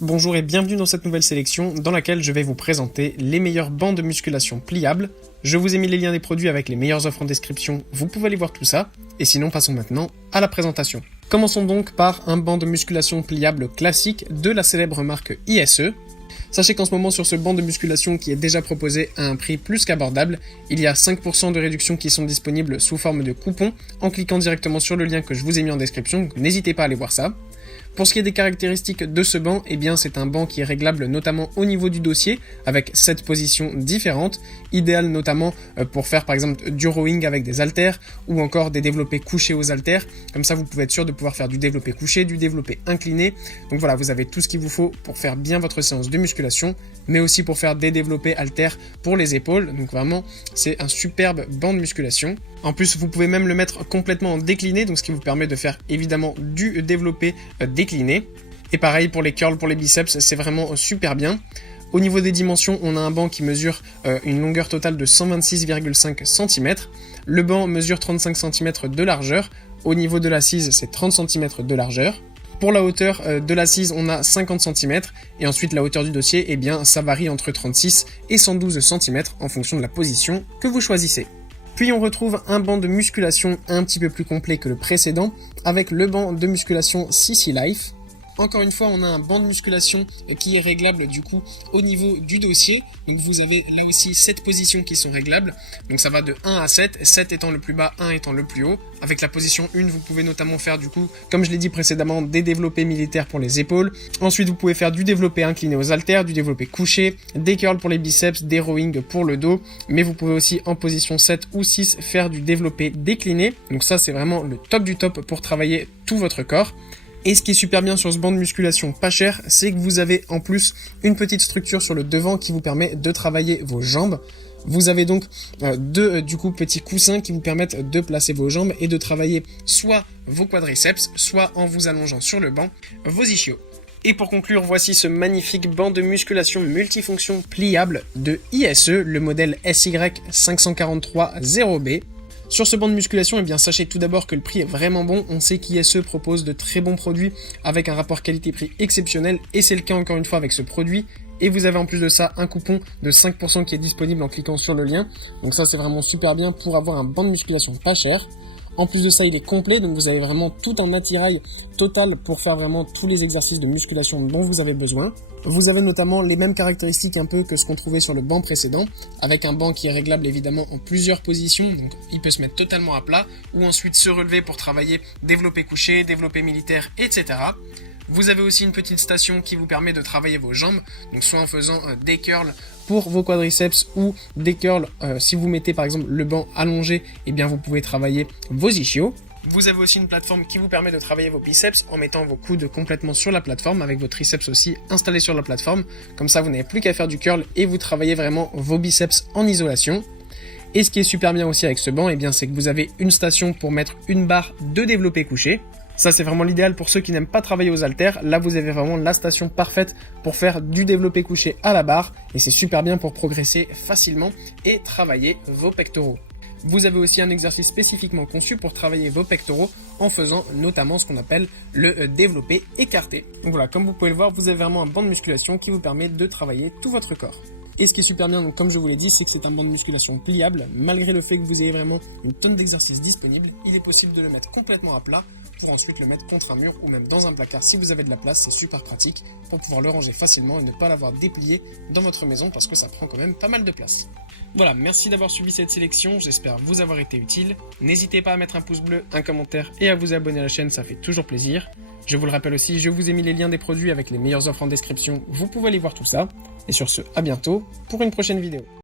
Bonjour et bienvenue dans cette nouvelle sélection dans laquelle je vais vous présenter les meilleurs bancs de musculation pliables. Je vous ai mis les liens des produits avec les meilleures offres en description, vous pouvez aller voir tout ça. Et sinon, passons maintenant à la présentation. Commençons donc par un banc de musculation pliable classique de la célèbre marque ISE. Sachez qu'en ce moment sur ce banc de musculation qui est déjà proposé à un prix plus qu'abordable, il y a 5% de réduction qui sont disponibles sous forme de coupons en cliquant directement sur le lien que je vous ai mis en description, donc n'hésitez pas à aller voir ça. Pour ce qui est des caractéristiques de ce banc, eh bien c'est un banc qui est réglable notamment au niveau du dossier avec 7 positions différentes, idéal notamment pour faire par exemple du rowing avec des haltères ou encore des développés couchés aux haltères. Comme ça vous pouvez être sûr de pouvoir faire du développé couché, du développé incliné. Donc voilà, vous avez tout ce qu'il vous faut pour faire bien votre séance de musculation, mais aussi pour faire des développés haltères pour les épaules. Donc vraiment, c'est un superbe banc de musculation. En plus, vous pouvez même le mettre complètement en décliné, donc ce qui vous permet de faire évidemment du développé décliné. Et pareil pour les curls, pour les biceps, c'est vraiment super bien. Au niveau des dimensions, on a un banc qui mesure une longueur totale de 126,5 cm. Le banc mesure 35 cm de largeur. Au niveau de l'assise, c'est 30 cm de largeur. Pour la hauteur de l'assise, on a 50 cm. Et ensuite, la hauteur du dossier, eh bien, ça varie entre 36 et 112 cm en fonction de la position que vous choisissez. Puis on retrouve un banc de musculation un petit peu plus complet que le précédent, avec le banc de musculation CC Life. Encore une fois, on a un banc de musculation qui est réglable du coup au niveau du dossier. Donc vous avez là aussi 7 positions qui sont réglables. Donc ça va de 1 à 7, 7 étant le plus bas, 1 étant le plus haut. Avec la position 1, vous pouvez notamment faire du coup, comme je l'ai dit précédemment, des développés militaires pour les épaules. Ensuite, vous pouvez faire du développé incliné aux haltères, du développé couché, des curls pour les biceps, des rowing pour le dos. Mais vous pouvez aussi en position 7 ou 6 faire du développé décliné. Donc ça, c'est vraiment le top du top pour travailler tout votre corps. Et ce qui est super bien sur ce banc de musculation pas cher, c'est que vous avez en plus une petite structure sur le devant qui vous permet de travailler vos jambes. Vous avez donc deux petits coussins qui vous permettent de placer vos jambes et de travailler soit vos quadriceps, soit en vous allongeant sur le banc, vos ischios. Et pour conclure, voici ce magnifique banc de musculation multifonction pliable de ISE, le modèle SY543-0B. Sur ce banc de musculation, eh bien, sachez tout d'abord que le prix est vraiment bon. On sait qu'ISE propose de très bons produits avec un rapport qualité-prix exceptionnel et c'est le cas encore une fois avec ce produit. Et vous avez en plus de ça un coupon de 5% qui est disponible en cliquant sur le lien. Donc ça c'est vraiment super bien pour avoir un banc de musculation pas cher. En plus de ça, il est complet, donc vous avez vraiment tout un attirail total pour faire vraiment tous les exercices de musculation dont vous avez besoin. Vous avez notamment les mêmes caractéristiques un peu que ce qu'on trouvait sur le banc précédent, avec un banc qui est réglable évidemment en plusieurs positions, donc il peut se mettre totalement à plat, ou ensuite se relever pour travailler développé couché, développé militaire, etc. Vous avez aussi une petite station qui vous permet de travailler vos jambes, donc soit en faisant des curls pour vos quadriceps ou des curls, si vous mettez par exemple le banc allongé, eh bien vous pouvez travailler vos ischios. Vous avez aussi une plateforme qui vous permet de travailler vos biceps en mettant vos coudes complètement sur la plateforme avec vos triceps aussi installés sur la plateforme. Comme ça vous n'avez plus qu'à faire du curl et vous travaillez vraiment vos biceps en isolation. Et ce qui est super bien aussi avec ce banc, eh bien c'est que vous avez une station pour mettre une barre de développé couché. Ça c'est vraiment l'idéal pour ceux qui n'aiment pas travailler aux haltères. Là vous avez vraiment la station parfaite pour faire du développé couché à la barre et c'est super bien pour progresser facilement et travailler vos pectoraux. Vous avez aussi un exercice spécifiquement conçu pour travailler vos pectoraux en faisant notamment ce qu'on appelle le développé écarté. Donc voilà, comme vous pouvez le voir, vous avez vraiment un banc de musculation qui vous permet de travailler tout votre corps. Et ce qui est super bien, donc comme je vous l'ai dit, c'est que c'est un banc de musculation pliable. Malgré le fait que vous ayez vraiment une tonne d'exercices disponibles, il est possible de le mettre complètement à plat pour ensuite le mettre contre un mur ou même dans un placard si vous avez de la place. C'est super pratique pour pouvoir le ranger facilement et ne pas l'avoir déplié dans votre maison parce que ça prend quand même pas mal de place. Voilà, merci d'avoir suivi cette sélection, j'espère vous avoir été utile. N'hésitez pas à mettre un pouce bleu, un commentaire et à vous abonner à la chaîne, ça fait toujours plaisir. Je vous le rappelle aussi, je vous ai mis les liens des produits avec les meilleures offres en description, vous pouvez aller voir tout ça. Et sur ce, à bientôt pour une prochaine vidéo.